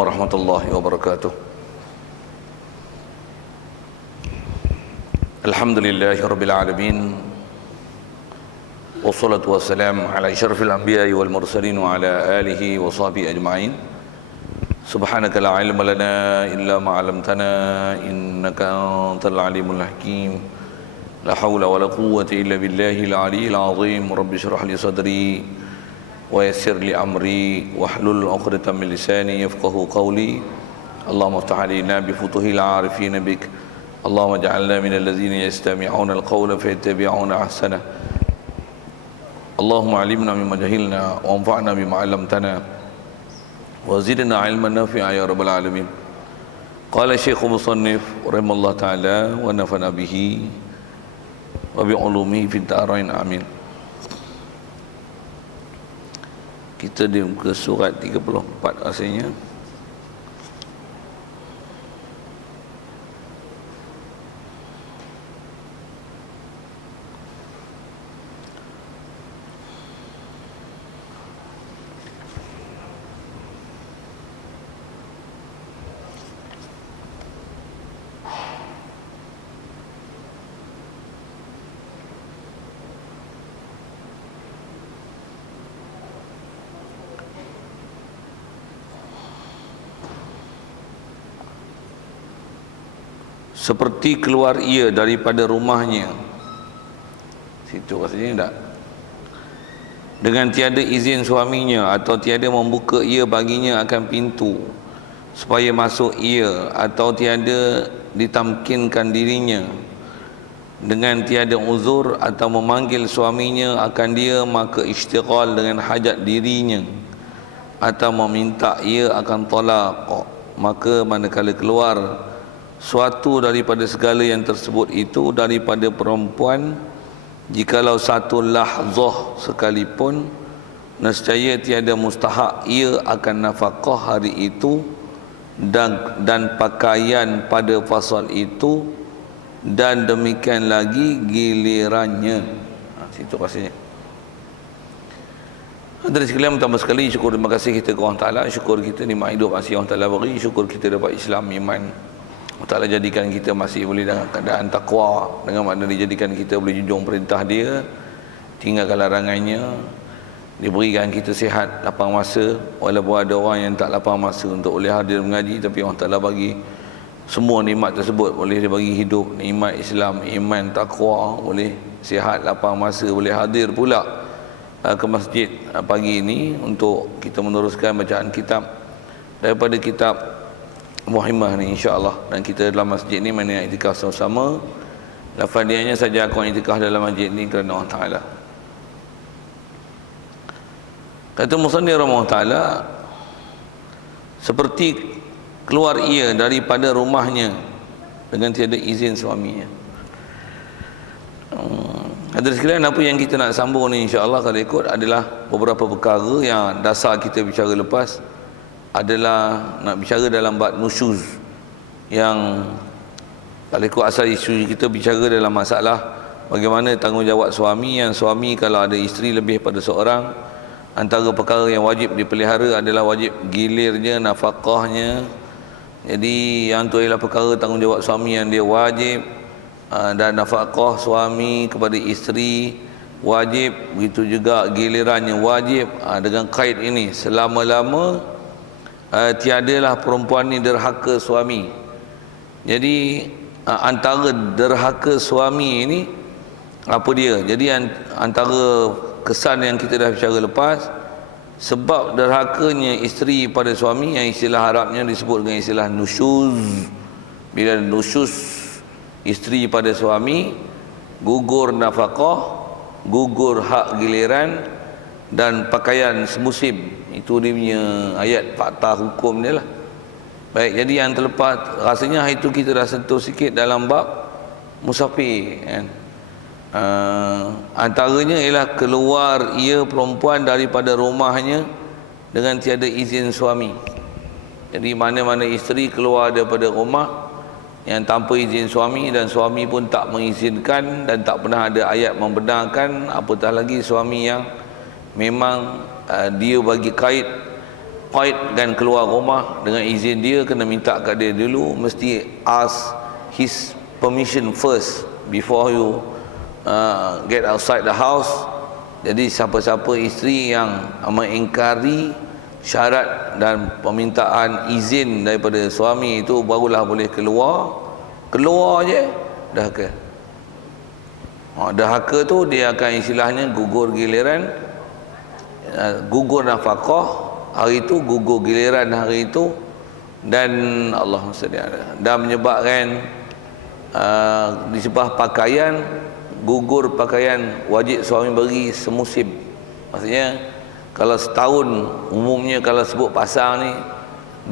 warahmatullahi wabarakatuh. Alhamdulillahi rabbil alamin. Wassalatu wassalamu ala asyrafil anbiya'i wal mursalin wa ala alihi wa sahbihi ajma'in. Subhanaka la ilma lana illa ma 'allamtana innaka antal alimul hakim. La haula wa la quwwata illa billahil aliyyil azim. Rabbi shrah li sadri wa yassir li amri wahlul 'uqdatam min lisani yafqahu qawli. Allahumma iftah 'alaina bi futuhil 'arifin bik. Allahumma ij'alna minal ladzina yastami'una al-qawla fayattabi'una ahsana. Allahumma 'allimna mimma jahilna wa anfa'na bima 'allamtana wa zidna 'ilman nafi'a ya rabbal alamin. Qala Syekh Musannif rahimallahu ta'ala wa nafa'na bihi wa bi 'ulumihi fid dharain amin. Kita di muka surat 34 rasanya. Seperti keluar ia daripada rumahnya, situ rasanya tak, dengan tiada izin suaminya atau tiada membuka ia baginya akan pintu supaya masuk ia, atau tiada ditamkinkan dirinya dengan tiada uzur atau memanggil suaminya akan dia, maka istighal dengan hajat dirinya atau meminta ia akan tolak, maka manakala keluar suatu daripada segala yang tersebut itu daripada perempuan, jikalau satu lahzah sekalipun, nescaya tiada mustahak ia akan nafkah hari itu dan pakaian pada fasal itu, dan demikian lagi gilirannya. Situ rasanya. Hadirin sekalian, pertama sekali syukur, terima kasih kita kepada Allah Ta'ala. Syukur kita nikmat hidup masih Allah Ta'ala beri. Syukur kita dapat Islam, iman. Allah Ta'ala jadikan kita masih boleh dalam keadaan taqwa, dengan makna dijadikan kita boleh junjung perintah dia, tinggalkan larangannya, diberikan kita sihat lapang masa. Walaupun ada orang yang tak lapang masa untuk boleh hadir mengaji, tapi Allah Ta'ala bagi semua nikmat tersebut, boleh dia bagi hidup, nikmat Islam, iman, taqwa, boleh sihat lapang masa, boleh hadir pula ke masjid pagi ini untuk kita meneruskan bacaan kitab daripada kitab Muhimmah ni, insya-Allah. Dan kita dalam masjid ni mana iktikaf sama-sama. Lafadiannya saja aku iktikaf dalam masjid ni kerana Allah Taala. Kata musannif rahimahullah taala, seperti keluar ia daripada rumahnya dengan tiada izin suaminya. Hadirin sekalian, apa yang kita nak sambung ni insya-Allah kalau ikut adalah beberapa perkara yang dasar kita bicara lepas, adalah nak bicara dalam bab nusyuz, yang kalau ikut asal isu kita bicara dalam masalah bagaimana tanggungjawab suami, yang suami kalau ada isteri lebih pada seorang, antara perkara yang wajib dipelihara adalah wajib gilirnya, nafkahnya. Jadi yang tu ialah perkara tanggungjawab suami yang dia wajib, dan nafkah suami kepada isteri wajib, begitu juga gilirannya wajib. Dengan kait ini, selama-lama tiadalah perempuan ni derhaka suami. Jadi antara derhaka suami ini apa dia? Jadi antara kesan yang kita dah bicara lepas, sebab derhakanya isteri pada suami, yang istilah Arabnya disebut dengan istilah nusyuz. Bila nusyuz isteri pada suami, gugur nafkah, gugur hak giliran dan pakaian semusim. Itu dia punya ayat fakta hukum dia lah. Baik, jadi yang terlepas, rasanya hari itu kita dah sentuh sikit dalam bab musafir, kan? Antaranya ialah keluar ia perempuan daripada rumahnya dengan tiada izin suami. Jadi mana-mana isteri keluar daripada rumah yang tanpa izin suami, dan suami pun tak mengizinkan dan tak pernah ada ayat membenarkan, apatah lagi suami yang memang dia bagi kait qaid dan keluar rumah dengan izin dia, kena minta kat dia dulu, mesti ask his permission first before you get outside the house. Jadi siapa-siapa isteri yang mengingkari syarat dan permintaan izin daripada suami itu, barulah boleh keluar je dahaka. Dahaka tu dia akan istilahnya gugur giliran, gugur nafkah hari itu, gugur giliran hari itu, dan Allahumma salli ala, dan menyebabkan disebab pakaian, gugur pakaian wajib suami bagi semusim. Maksudnya kalau setahun umumnya kalau sebut pasang ni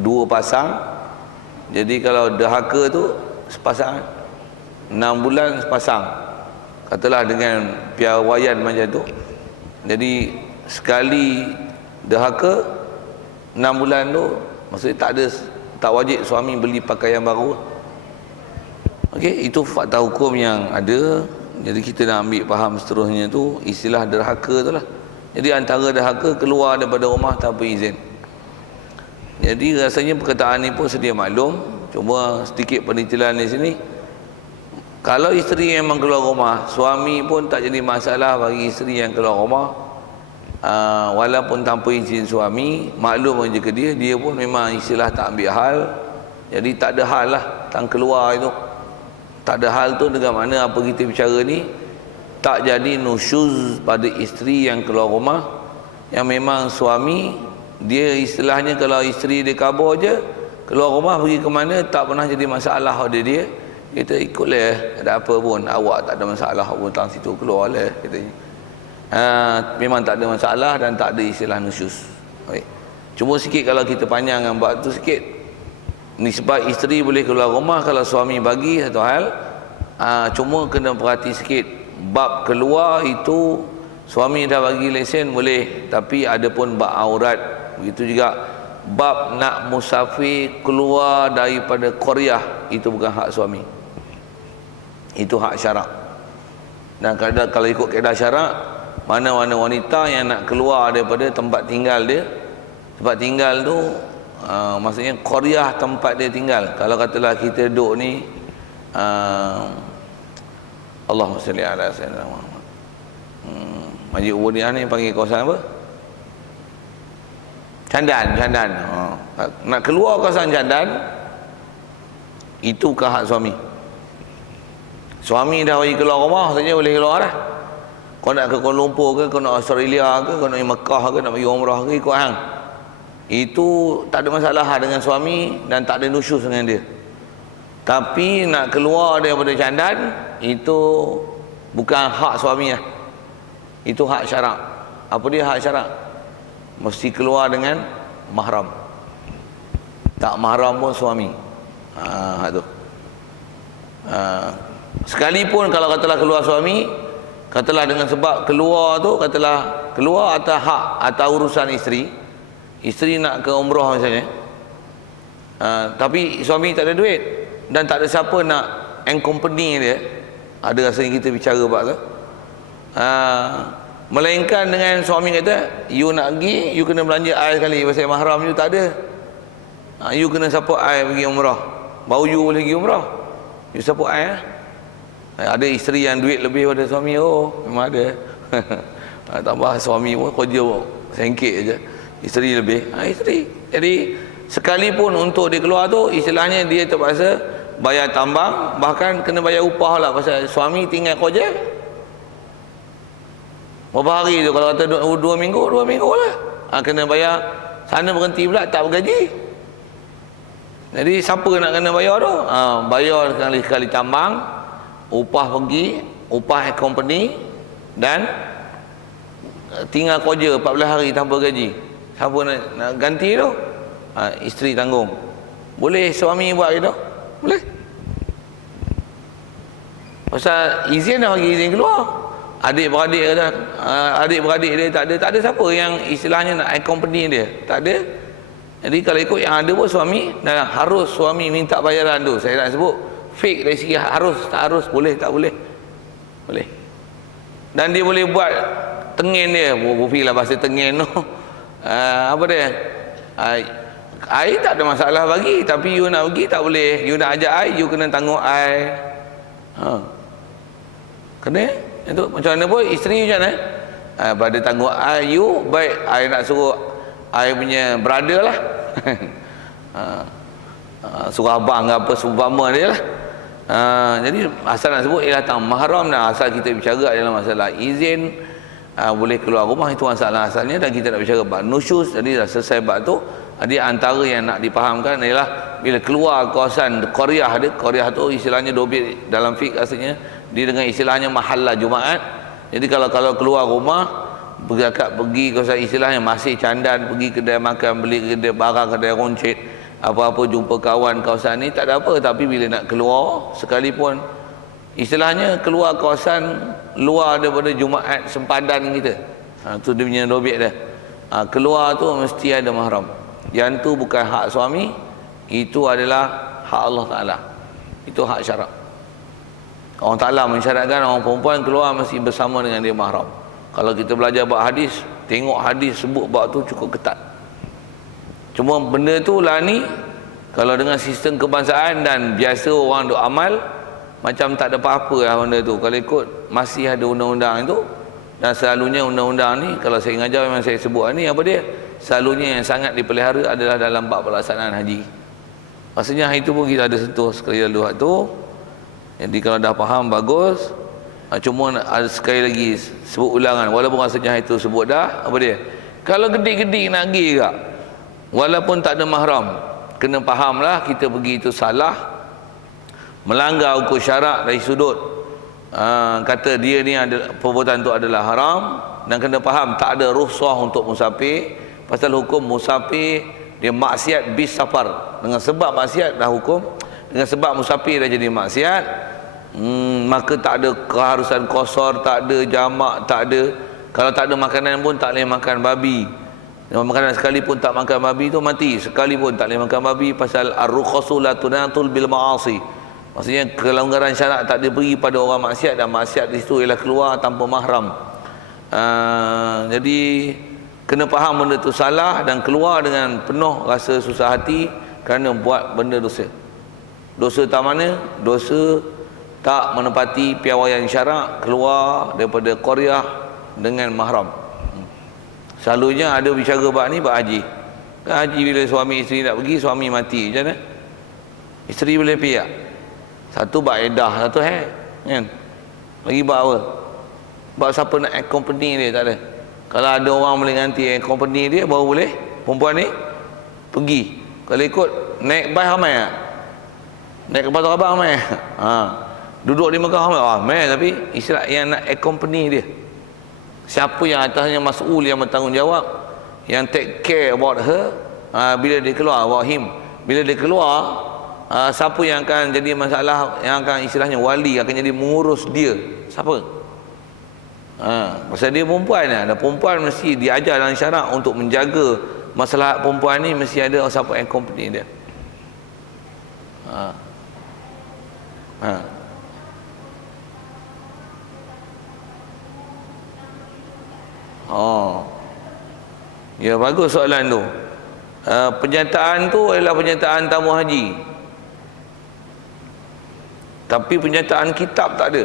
2 pasang, jadi kalau dahaka tu sepasang, 6 bulan sepasang, katalah dengan piawaian macam tu. Jadi sekali dahaka 6 bulan tu, maksudnya tak wajib suami beli pakaian baru. Okey, itu fakta hukum yang ada. Jadi kita nak ambil faham seterusnya tu istilah derhaka tu lah. Jadi antara derhaka keluar daripada rumah tanpa izin. Jadi rasanya perkataan ni pun sedia maklum, cuma sedikit penitilan di sini. Kalau isteri memang keluar rumah, suami pun tak jadi masalah bagi isteri yang keluar rumah. Walaupun tanpa izin suami, maklum aja ke dia pun memang istilah tak ambil hal. Jadi tak ada hal lah tang keluar itu. Tak ada hal tu dengan mana apa kita bicara ni tak jadi nusyuz pada isteri yang keluar rumah, yang memang suami dia istilahnya kalau isteri dia kabur je keluar rumah pergi ke mana tak pernah jadi masalah pada dia. Kita ikutlah, ada apa pun, awak tak ada masalah pun tang situ, keluar lah katanya. Memang tak ada masalah dan tak ada istilah nusyuz. Baik. Cuma sikit kalau kita panjangkan bab tu sikit. Nisbah isteri boleh keluar rumah kalau suami bagi satu hal. Cuma kena perhati sikit, bab keluar itu suami dah bagi lesen boleh, tapi ada pun bab aurat. Begitu juga bab nak musafir keluar daripada qaryah, itu bukan hak suami, itu hak syarak. Dan kalau ikut kaedah syarak, mana-mana wanita yang nak keluar daripada tempat tinggal dia, tempat tinggal tu maksudnya qaryah tempat dia tinggal. Kalau katalah kita duduk ni Allahumma salli ala sayyidina Muhammad, Masjid Ubudiyah ni panggil kawasan apa? Candan. Nak keluar kawasan Candan, itu ke hak suami. Suami dah bagi keluar rumah, maksudnya boleh keluar dah. Kau nak ke Kuala Lumpur ke, kau nak Australia ke, kau nak pergi Mekah ke, nak pergi umrah ke, ikut hang. Itu tak ada masalah dengan suami dan tak ada nusyuz dengan dia. Tapi nak keluar daripada Candan, itu bukan hak suami lah. Itu hak syarak. Apa dia hak syarak? Mesti keluar dengan mahram. Tak mahram pun suami. Hak tu. Sekalipun kalau katalah keluar suami, katalah dengan sebab keluar tu, katalah keluar atas hak atau urusan isteri. Isteri nak ke umrah misalnya, tapi suami tak ada duit dan tak ada siapa nak accompany dia. Ada rasanya kita bicara bab tu. Melainkan dengan suami kata, you nak pergi, you kena belanja air sekali, pasal mahram you tak ada. You kena support air pergi umrah, baru you boleh pergi umrah. You support air. Ada isteri yang duit lebih pada suami, oh memang ada. Tambah suami pun kerja sengkit je, isteri lebih. Isteri. Jadi sekalipun untuk dia keluar tu, istilahnya dia terpaksa bayar tambang, bahkan kena bayar upah lah, pasal suami tinggal kerja. Berapa hari tu, kalau kata 2 minggu lah, kena bayar. Sana berhenti pula tak bergaji. Jadi siapa nak kena bayar tu? Bayar sekali-sekali tambang, upah pergi, upah company, dan tinggal kerja 14 hari tanpa gaji. Siapa nak ganti tu? Isteri tanggung. Boleh suami buat gitu? Boleh. Pasal izin dah bagi izin keluar. Adik-beradik kata, adik-beradik dia tak ada siapa yang istilahnya nak accompany dia, tak ada. Jadi kalau ikut yang ada pun suami, dan harus suami minta bayaran tu. Saya nak sebut fake dari segi harus, tak harus, boleh tak boleh, boleh. Dan dia boleh buat tengin dia, bufilah bahasa tengin tu. Apa dia? I tak ada masalah bagi, tapi you nak pergi tak boleh. You nak ajak I, you kena tanggung I. Kena itu macam mana pun isteri macam mana? Pada tanggung I, you baik I nak suruh I punya brother lah. Suruh abang ke apa seumpama dia lah. Jadi asal nak sebut ialah tang mahram, dan asal kita bicara dalam masalah izin boleh keluar rumah, itu masalah asalnya. Dan kita nak bicara bab nusyuz, jadi dah selesai bab tu. Jadi antara yang nak dipahamkan ialah bila keluar kawasan qaryah dia, qaryah tu istilahnya dobit dalam fiqh asalnya, dia dengan istilahnya mahalla Jumaat. Jadi kalau keluar rumah pergi kawasan istilahnya masih candan, pergi kedai makan, beli kedai barang, kedai roncit, apa-apa jumpa kawan kawasan ni tak ada apa. Tapi bila nak keluar sekalipun istilahnya keluar kawasan luar daripada Jumaat sempadan kita, tu dia punya dobit dia. Keluar tu mesti ada mahram. Yang tu bukan hak suami, itu adalah hak Allah Ta'ala, itu hak syarak. Allah Ta'ala mensyaratkan orang perempuan keluar mesti bersama dengan dia mahram. Kalau kita belajar bab hadis, tengok hadis sebut bab tu cukup ketat. Cuma benda tu lah ni, kalau dengan sistem kebangsaan dan biasa orang duk amal, macam tak ada apa-apa lah benda tu. Kalau ikut masih ada undang-undang itu. Dan selalunya undang-undang ni, kalau saya ngajar memang saya sebut ni, apa dia? Selalunya yang sangat dipelihara adalah dalam bab pelaksanaan haji. Maksudnya hari tu pun kita ada sentuh sekali lalu tu. Jadi kalau dah faham bagus. Cuma sekali lagi sebut ulangan, walaupun rasanya hari tu sebut dah, apa dia? Kalau gede-gede nak pergi ke, walaupun tak ada mahram, kena fahamlah kita pergi itu salah, melanggar hukum syarak dari sudut kata dia ni ada perbuatan tu adalah haram. Dan kena faham tak ada rukhsah untuk musafir. Pasal hukum musafir dia maksiat bis safar, dengan sebab maksiat dah hukum, dengan sebab musafir dah jadi maksiat. Maka tak ada keharusan qasar, tak ada jamak, tak ada. Kalau tak ada makanan pun tak boleh makan babi. Makanan sekalipun tak makan babi tu mati, sekalipun tak boleh makan babi. Pasal ar-rukhasu la tunatul bil ma'asi. Maksudnya kelonggaran syarak tak diberi pada orang maksiat, dan maksiat di situ ialah keluar tanpa mahram. Jadi kena faham benda tu salah dan keluar dengan penuh rasa susah hati kerana buat benda dosa. Dosa tak mana? Dosa tak menepati piawaian syarak, keluar daripada qaryah dengan mahram. Selalunya ada bicara bab ni bab haji. Haji bila suami isteri nak pergi, suami mati macam mana? Isteri boleh pihak. Satu bab edah, satu kan? Lagi bab apa? Bab siapa nak accompany dia, tak ada. Kalau ada orang boleh ganti accompany dia, baru boleh perempuan ni pergi. Kalau ikut naik bas ramai tak? Naik kapal terbang ramai? Duduk di Mekah ramai, tapi istilah yang nak accompany dia, siapa yang atasnya mas'ul, yang bertanggungjawab, yang take care about her, bila dia keluar, about him, bila dia keluar, siapa yang akan jadi masalah, yang akan istilahnya wali, akan jadi mengurus dia, siapa? Pasal dia perempuan lah. Dan perempuan mesti diajar dalam syarak untuk menjaga masalah perempuan ni, mesti ada siapa yang accompany dia. Ya, bagus soalan tu. Penyertaan tu adalah penyertaan tamu haji, tapi penyertaan kitab tak ada.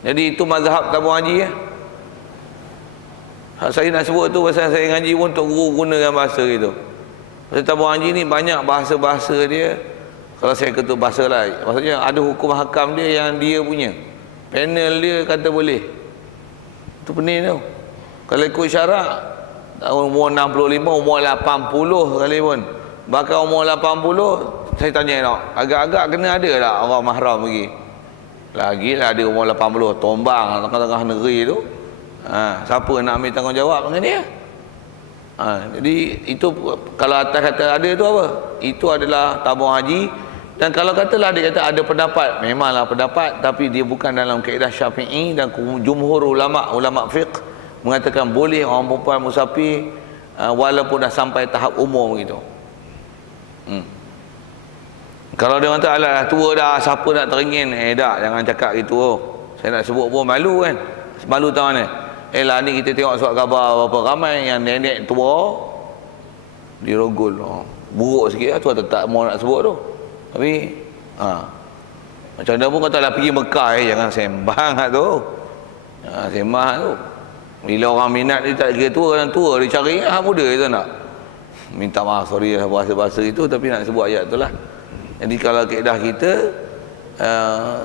Jadi itu mazhab tamu haji ya. Saya nak sebut tu pasal saya ngaji pun untuk guru gunakan bahasa gitu. Pasal tamu haji ni banyak bahasa-bahasa dia. Kalau saya kata bahasa lah, maksudnya ada hukum hakam dia yang dia punya. Panel dia kata boleh. Itu pening tu. Kalau ikut syarak, umur 65, umur 80 sekalipun. Bahkan umur 80, saya tanya nak, agak-agak kena ada tak orang mahram pergi? Lagilah ada umur 80, tombang tengah-tengah negeri tu. Siapa nak ambil tanggungjawab dengan dia? Jadi itu kalau atas kata ada tu apa? Itu adalah tabung haji. Dan kalau katalah dia kata ada pendapat, memanglah pendapat, tapi dia bukan dalam kaedah Syafi'i. Dan jumhur ulama fiqh mengatakan boleh orang perempuan musafir walaupun dah sampai tahap umur begitu. Kalau dia kata alah tua dah, siapa nak teringin, dah jangan cakap gitu. Saya nak sebut pun malu kan. Malu tahu mana? Lah ni kita tengok surat khabar berapa ramai yang nenek tua dirogol. Buruk sikit lah tu, tak mau nak sebut tu. Tapi macam mana pun katalah pergi Mekah, jangan sembang lah tu. Sembang tu. Bila orang minat dia tak kira tua, orang tua dia cari muda tu nak. Minta maaf, sorry lah bahasa-bahasa itu, tapi nak sebut ayat tu lah. Jadi kalau kaedah kita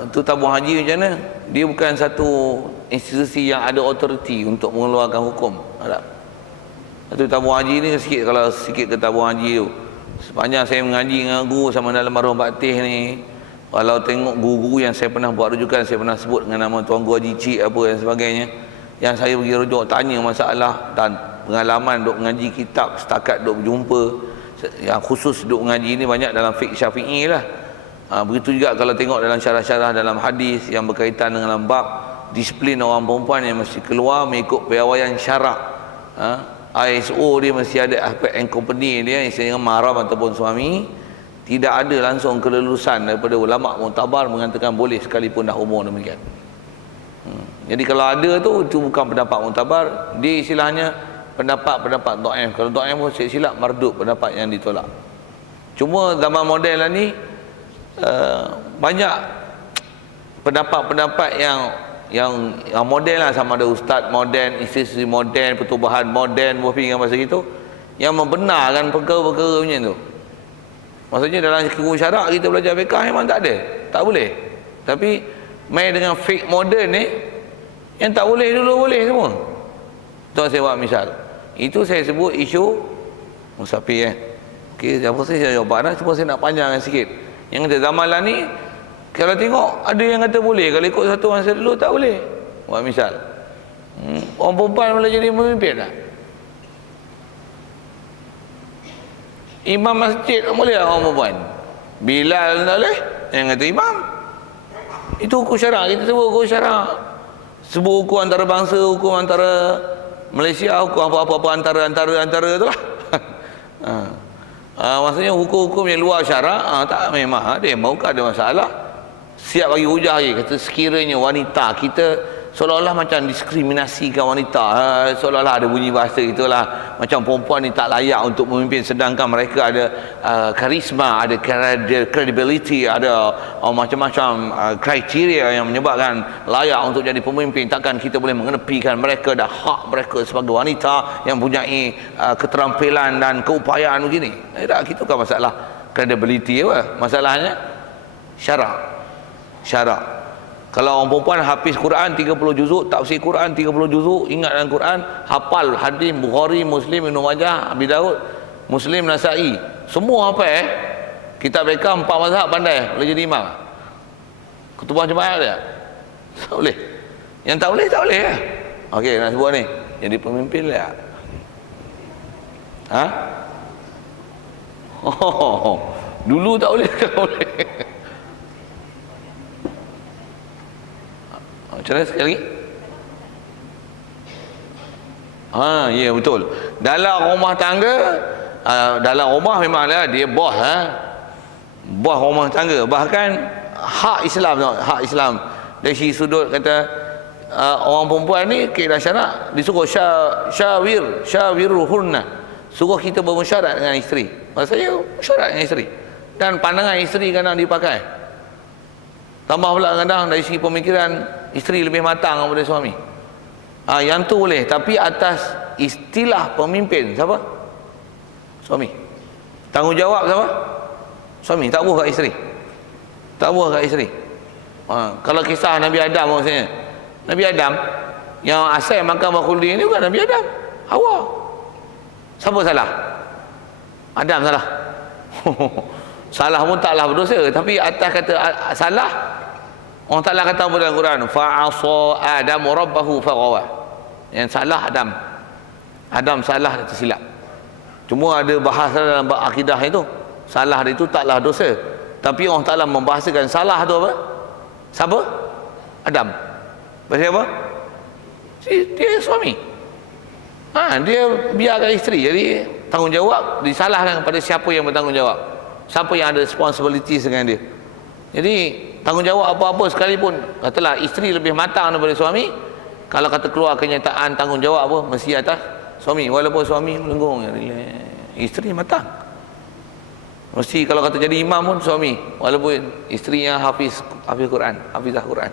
tu tabung haji macam mana? Dia bukan satu institusi yang ada authority untuk mengeluarkan hukum. Tak? Satu tabung haji ni sikit, kalau sikit ke tabung haji tu. Sepanjang saya mengaji dengan guru sama dalam marhum Patih ni, kalau tengok guru-guru yang saya pernah buat rujukan, saya pernah sebut dengan nama Tuan Guru Haji Cik apa dan sebagainya, yang saya pergi rujuk tanya masalah dan pengalaman duk mengaji kitab setakat duk berjumpa, yang khusus duk mengaji ni banyak dalam fiqh Syafi'i lah. Begitu juga kalau tengok dalam syarah-syarah dalam hadis yang berkaitan dengan bab disiplin orang perempuan yang mesti keluar mengikut piawaian syarak. ISO dia mesti ada aspek and company dia, istilahnya mahram ataupun suami. Tidak ada langsung kelulusan daripada ulama' muktabar mengatakan boleh sekalipun dah umur demikian. Jadi kalau ada tu, itu bukan pendapat muktabar, dia istilahnya pendapat dhaif. Kalau dhaif pun silap mardud, pendapat yang ditolak. Cuma zaman moden lah ni banyak pendapat-pendapat yang moden lah, sama ada ustaz moden, institusi moden, pertubuhan moden, dengan bahasa gitu, yang membenarkan perkara-perkara macam tu. Maksudnya dalam guru syarak kita belajar fiqh memang tak ada, tak boleh. Tapi main dengan fiqh moden ni, yang tak boleh dulu boleh semua. Tuan saya buat misal, itu saya sebut isu musafir. Okey, apa saya jawab dah, cuma saya nak panjangkan sikit. Yang kata zaman lah ni, kalau tengok ada yang kata boleh, kalau ikut satu masa dulu tak boleh. Buat misal, orang perempuan boleh jadi pemimpin tak? Imam masjid boleh tak orang perempuan? Bilal tak boleh, yang kata imam. Itu hukum syarak, kita sebut hukum syarak. Sebut hukum antara bangsa, hukum antara Malaysia, hukum apa-apa antara tu lah. Maksudnya hukum-hukum yang luar syarak, tak, memang ada yang mau ada masalah. Siap bagi hujah lagi, kata sekiranya wanita kita seolah-olah macam diskriminasikan wanita, seolah-olah ada bunyi bahasa itulah, macam perempuan ni tak layak untuk memimpin, sedangkan mereka ada karisma, ada credibility, ada macam-macam kriteria yang menyebabkan layak untuk jadi pemimpin. Takkan kita boleh mengenepikan mereka dan hak mereka sebagai wanita yang mempunyai keterampilan dan keupayaan begini. Tak, kita bukan masalah credibility apa, masalahnya syarak. Kalau orang perempuan hafiz Quran 30 juzuk, tafsir Quran 30 juzuk, ingat dalam Quran, hafal hadis Bukhari, Muslim, Ibnu Majah, Abi Daud, Muslim, Nasa'i, semua hafal. Kitab mereka 4 mazhab pandai, boleh jadi imam. Ketua jemaah dia tak boleh. Yang tak boleh, tak boleh lah. Okey, nak sebut ni, jadi pemimpin lah. Dulu tak boleh, tak boleh. Macam mana sekali lagi? Ya betul. Dalam rumah tangga, dalam rumah memanglah dia bos, bos rumah tangga. Bahkan hak Islam, hak Islam dari segi sudut kata orang perempuan ni kaedah syarak disuruh syawiruhunna, suruh kita bermusyarat dengan isteri. Maksudnya musyarat dengan isteri, dan pandangan isteri kadang dipakai. Tambah pula kadang dari segi pemikiran isteri lebih matang daripada suami. Yang tu boleh, tapi atas istilah pemimpin siapa? Suami. Tanggungjawab siapa? Suami. Tak buah kat isteri. Tak buah kat isteri. Kalau kisah Nabi Adam maksudnya, Nabi Adam yang asal makan buah khuldi ni bukan Nabi Adam, Hawa. Siapa salah? Adam salah. Salah pun taklah berdosa, tapi atas kata salah, Allah Ta'ala kata dalam Quran, fa'asa Adamu rabbahu faghawa. Yang salah Adam. Adam salah, dia tersilap. Cuma ada bahasa dalam akidah itu, salah dia itu taklah dosa. Tapi Allah Ta'ala membahasakan salah tu apa? Siapa? Adam. Pasal apa? Dia suami. Dia biarkan isteri. Jadi tanggungjawab disalahkan kepada siapa yang bertanggungjawab, siapa yang ada responsibility dengan dia. Jadi tanggungjawab apa-apa sekalipun, katalah isteri lebih matang daripada suami, Kalau kata keluar kenyataan tanggungjawab apa, mesti atas suami. Walaupun suami melenggung, isteri matang. Mesti kalau kata jadi imam pun suami, walaupun isterinya hafiz Quran, hafizah Quran.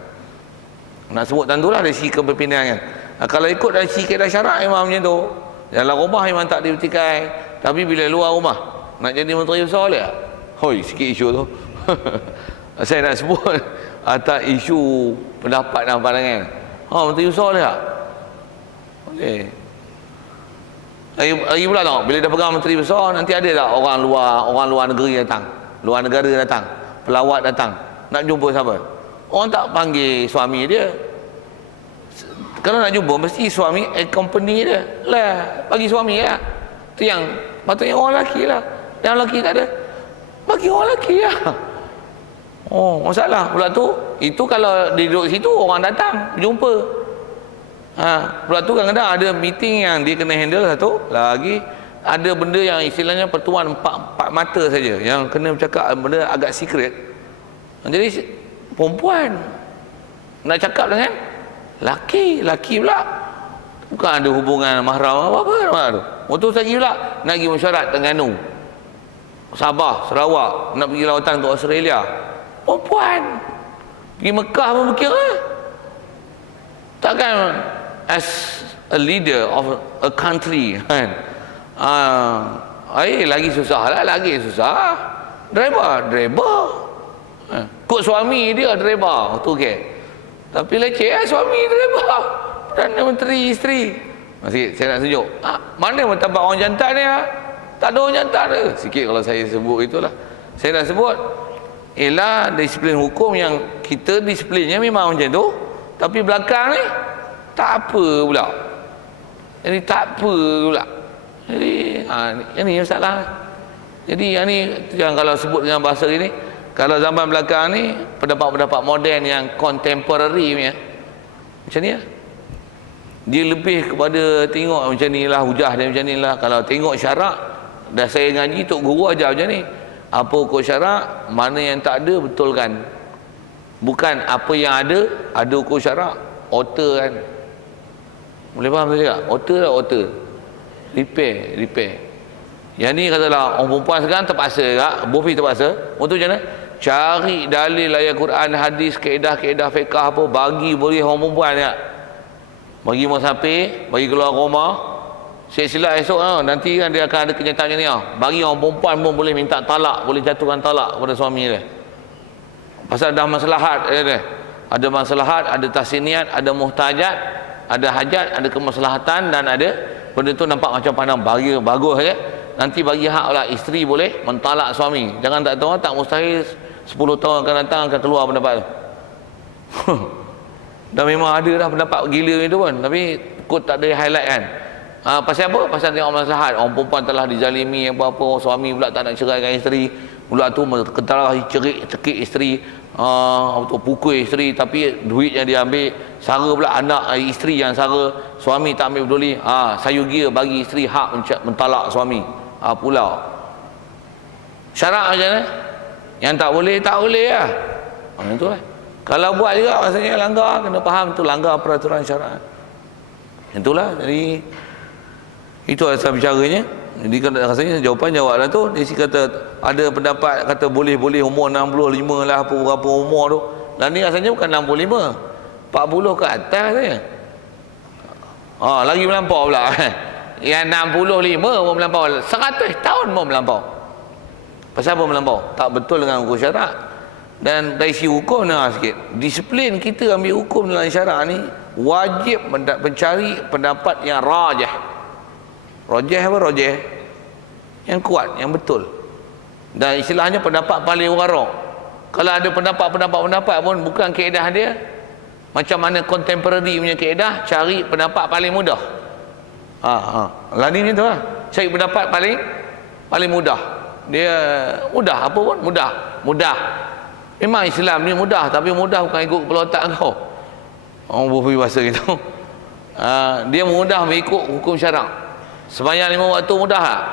Nak sebut tentulah dari segi kepimpinan kan. Kalau ikut dari segi kaedah syarak memang macam tu. Dalam rumah memang tak dipertikai, tapi bila luar rumah nak jadi menteri besar boleh tak? Hoi, sikit isu tu. Saya nak sebut atas isu pendapat dan pandangan. Menteri besar boleh tak? Boleh. Lagi pula tau, bila dah pegang menteri besar, nanti ada tak orang luar negeri datang, luar negara datang, pelawat datang, nak jumpa siapa? Orang tak panggil suami dia. Kalau nak jumpa, mesti suami accompany dia lah, bagi suami lah. Itu yang patutnya orang lelaki lah. Yang lelaki tak ada, bagi orang lelaki lah. Masalah pula tu, itu kalau dia duduk situ, orang datang jumpa. Pula tu kadang-kadang ada meeting yang dia kena handle satu lagi, ada benda yang istilahnya pertemuan empat mata saja yang kena bercakap benda agak secret. Jadi perempuan nak cakap dengan laki pula, bukan ada hubungan mahram apa-apa tu. Waktu lagi pula nak pergi mesyuarat Terengganu, Sabah, Sarawak, nak pergi lawatan ke Australia, perempuan pergi Mekah pun berkira. Takkan as a leader of a country kan, lagi susah lah, lagi susah. Driver kod suami dia driver tu okay. Tapi leceh suami driver, Perdana Menteri isteri. Masih saya nak tunjuk mana tempat orang jantan ni tak ada orang jantan dia. Sikit kalau saya sebut itulah. Saya nak sebut ialah disiplin hukum yang kita disiplinnya memang macam tu, tapi belakang ni tak apa pula. Jadi tak apa pula. Jadi ini masalah. Jadi yang ni yang kalau sebut dengan bahasa ini, kalau zaman belakang ni pendapat-pendapat moden yang contemporary punya macam ni lah. Dia lebih kepada tengok macam ni lah, hujah dia macam ni lah. Kalau tengok syarak, dah saya ngaji tok guru ajar macam ni. Apa hukum syarak, mana yang tak ada betulkan. Bukan apa yang ada hukum syarak. Author kan, boleh faham saya tak? Author lah, author. Repair. Yang ni katalah orang perempuan sekarang terpaksa tak? Bofi terpaksa. Untuk macam mana? Cari dalil ayat Quran, hadis, kaedah fiqah apa, bagi boleh orang perempuan tak? Bagi musafir, bagi keluar rumah. Silap esok nanti kan dia akan ada kenyataan macam ni bagi orang perempuan pun boleh minta talak, boleh jatuhkan talak kepada suami dia. Pasal dah maslahat dia. Ada maslahat, ada tahsiniat, ada muhtajat, ada hajat, ada kemaslahatan, dan ada benda tu nampak macam pandang bagi bagus ya. Nanti bagi hak lah isteri boleh mentalak suami. Jangan tak tahu, tak mustahil 10 tahun akan datang akan keluar pendapat tu. Dah memang ada dah pendapat gila itu pun, tapi kot tak ada highlight kan. Pasal apa? Pasal tengok maslahat. Orang perempuan telah dizalimi apa-apa, suami pula tak nak ceraikan isteri, pula tu ketelah cekik isteri, pukul isteri, tapi duit yang dia ambil sara pula anak isteri yang sara, suami tak ambil peduli. Sayur gira bagi isteri hak mentalak suami. Pula syarak macam mana? Yang tak boleh lah. Itulah. Kalau buat juga rasanya langgar, kena faham tu langgar peraturan syarak. Itulah. Jadi itu asal bicaranya. Jadi kalau rasanya jawapan jawablah tu. Dia kata ada pendapat kata boleh umur 65 lah, berapa umur tu. Dan ni rasanya bukan 65, 40 ke atas saja. Lagi melampau pula. Yang 65 mau melampau, 100 tahun mau melampau. Pasal apa melampau? Tak betul dengan hukum syarak. Dan dari sisi hukum sikit, disiplin kita ambil hukum dalam syarak ni wajib mencari pendapat yang rajih. Rajih yang kuat, yang betul. Dan istilahnya pendapat paling warok. Kalau ada pendapat pun bukan kaedah dia, macam mana contemporary punya kaedah, cari pendapat paling mudah. Lani ni tu lah, cari pendapat paling mudah. Dia mudah apa pun mudah. Memang Islam ni mudah, tapi mudah bukan ikut kepala otak kau. Orang berfaham bahasa gitu. Dia mudah mengikut hukum syarak. Sembahyang 5 waktu mudah tak?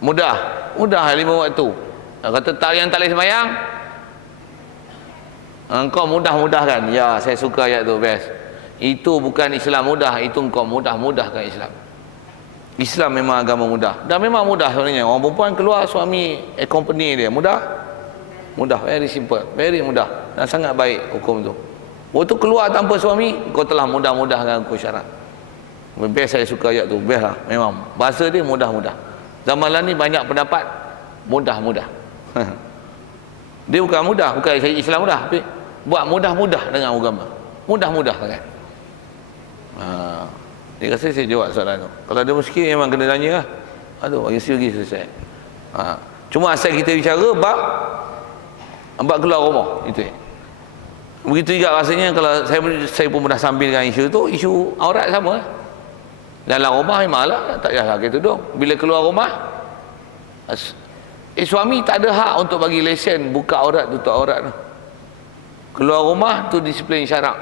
Mudah 5 waktu. Kata tak yang tak boleh sembahyang, engkau mudah-mudahkan. Ya, saya suka ayat tu, best. Itu bukan Islam mudah, itu engkau mudah-mudahkan Islam. Islam memang agama mudah. Dan memang mudah sebenarnya. Orang perempuan keluar, suami accompany dia. Mudah? Mudah, very simple, very mudah. Dan sangat baik hukum tu. Waktu keluar tanpa suami, kau telah mudah-mudahkan hukum syarat. Best, saya suka ayat tu. Best lah. Memang bahasa dia mudah-mudah. Zaman lah ni banyak pendapat mudah-mudah. Dia bukan mudah, bukan Islam mudah, tapi buat mudah-mudah dengan agama. Mudah-mudah kan. Dia rasa saya jawab soalan tu. Kalau ada muskil memang kena tanya lah. Aduh, bagi segi selesai. Cuma asal kita bicara bab keluar rumah itu. Begitu juga rasanya kalau saya pun pernah sampaikan isu tu, isu aurat sama. Dalam rumah memanglah tak payah pakai tudung. Bila keluar rumah, suami tak ada hak untuk bagi lesen buka aurat, tutup aurat tu. Keluar rumah tu disiplin syarak.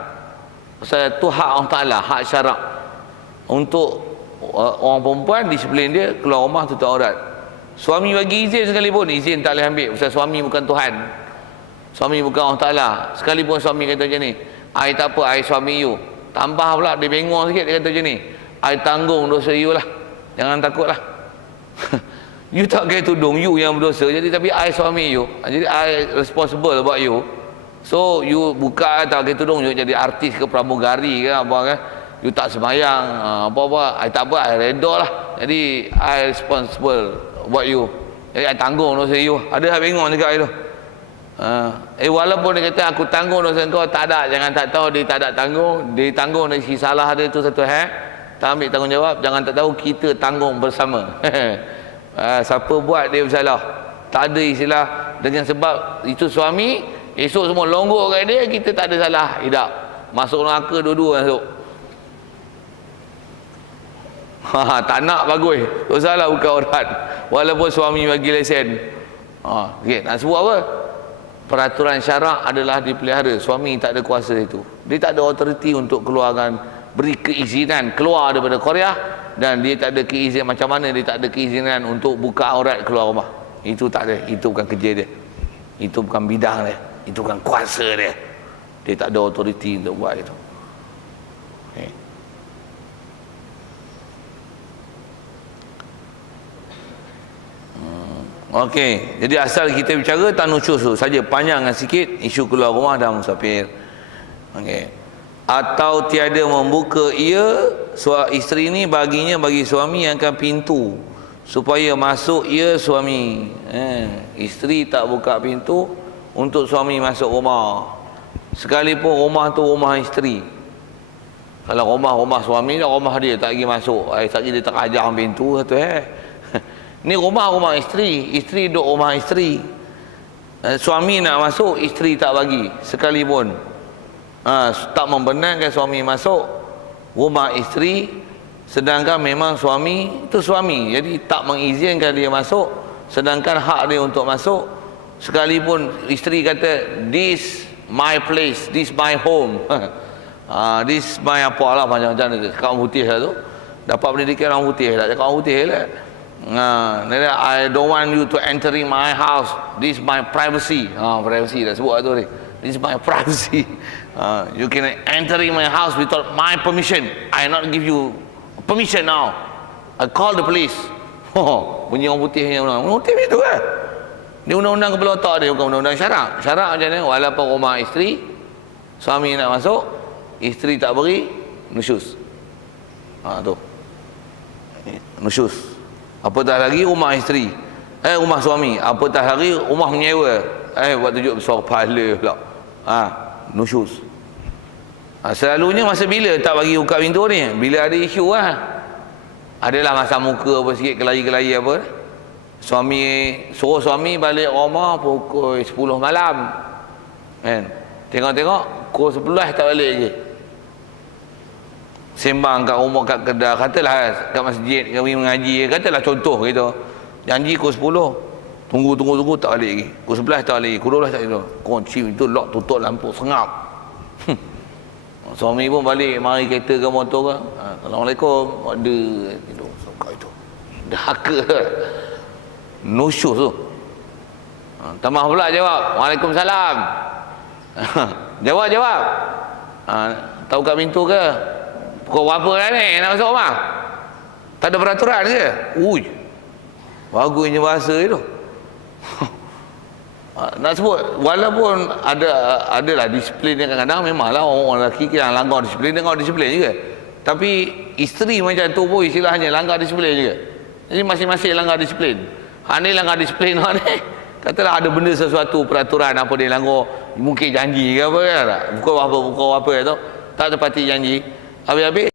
Pasal tu hak Allah Ta'ala, hak syarak. Untuk orang perempuan, disiplin dia keluar rumah tutup aurat. Suami bagi izin sekalipun, izin tak boleh ambil. Pasal suami bukan Tuhan, suami bukan Allah Ta'ala. Sekalipun suami kata macam ni, I tak apa, I suami you. Tambah pula, dia bengong sikit, dia kata macam ni, I tanggung dosa you lah, jangan takut lah. You tak pakai tudung, you yang berdosa. Jadi tapi I suami you, jadi I responsible about you. So you buka tak pakai tudung, you jadi artis ke pramugari ke apa kan, you tak sembahyang apa-apa, I tak apa, I redha lah. Jadi I responsible about you, jadi I tanggung dosa you. Ada yang bingung juga itu. Walaupun dia kata aku tanggung dosa kau, tak ada, jangan tak tahu dia tak ada tanggung. Dia tanggung dari sisi salah dia tu satu tak ambil tanggungjawab. Jangan tak tahu kita tanggung bersama. Siapa buat dia bersalah, tak ada istilah dengan sebab itu suami esok semua longgok kat dia, kita tak ada salah. Tidak, masuk neraka dua-dua masuk. Tak nak bagus, tak salah buka aurat walaupun suami bagi lesen. Okay, nak sebut apa? Peraturan syarak adalah dipelihara. Suami tak ada kuasa itu, dia tak ada authority untuk keluarkan, beri keizinan keluar daripada Korea. Dan dia tak ada keizinan, macam mana dia tak ada keizinan untuk buka aurat keluar rumah. Itu tak ada, itu bukan kerja dia, itu bukan bidang dia, itu bukan kuasa dia. Dia tak ada authority untuk buat itu. Okay. Okey, jadi asal kita bicara tanusyus saja, panjang sikit isu keluar rumah dan musafir. Okey. Atau tiada membuka ia, isteri ni baginya bagi suami yang akan pintu supaya masuk ia suami. Isteri tak buka pintu untuk suami masuk rumah, sekalipun rumah tu rumah isteri. Kalau rumah suami, rumah dia tak lagi masuk, tak lagi dia tak ajar pintu tu. Ni rumah isteri, isteri duduk rumah isteri. Suami nak masuk, isteri tak bagi sekalipun. Tak membenarkan suami masuk rumah isteri, sedangkan memang suami itu suami, jadi tak mengizinkan dia masuk, sedangkan hak dia untuk masuk. Sekalipun isteri kata this my place, this my home, this my apalah, macam-macam dia cakap orang putih lah tu, dapat pendidikan orang putih lah, cakap orang putih lah. I don't want you to entering my house, this my privacy. Privacy dah sebut tu ni, this is my privacy. You can enter in my house without my permission. I not give you permission now. I call the police. Bunyi orang putih yang orang putih itu kan. Dia undang-undang kepala otak dia, bukan undang-undang syarak. Syarak macam ni, walaupun rumah isteri, suami nak masuk, isteri tak beri, nusyus. Tu nusyus. Apatah lagi rumah isteri, rumah suami, apatah lagi rumah menyewa, buat tunjuk besar kepala pula. Nusyus. Selalunya masa bila tak bagi buka pintu ni? Bila ada isu lah. Adalah masa muka apa sikit, kelahi-kelahi apa. Suruh suami balik rumah pukul 10 malam. Kan? Tengok-tengok pukul 11 tak balik lagi. Sembang kat rumah, kat kedai, katalah kat masjid kami mengaji, katalah contoh gitu. Janji pukul 10. Tunggu tak balik lagi. Pukul 11 tak balik lagi. Pukul 12 tak balik lagi. Kunci itu lock, tutup lampu, sengap. Suami pun balik, mari kereta ke motor ke. Assalamualaikum. Ada tidur. Suka itu. Dahaka. Nusyus tu. Tamah pula jawab. Waalaikumsalam. Jawab. Tak buka pintu ke? Pukul berapa lah ni nak masuk rumah? Tak ada peraturan ke? Ui, bagusnya bahasa itu. Nak sebut, walaupun adalah disiplin yang kadang-kadang memanglah orang lelaki yang langgar disiplin dengan disiplin juga. Tapi isteri macam tu pun istilahnya langgar disiplin juga. Jadi masing-masing langgar disiplin. Hak ni langgar disiplin, hak ni katalah ada benda sesuatu peraturan apa dia langgar, mungkin janji ke apa kan tak? Pukul apa tu tak tepati janji. Habis-habis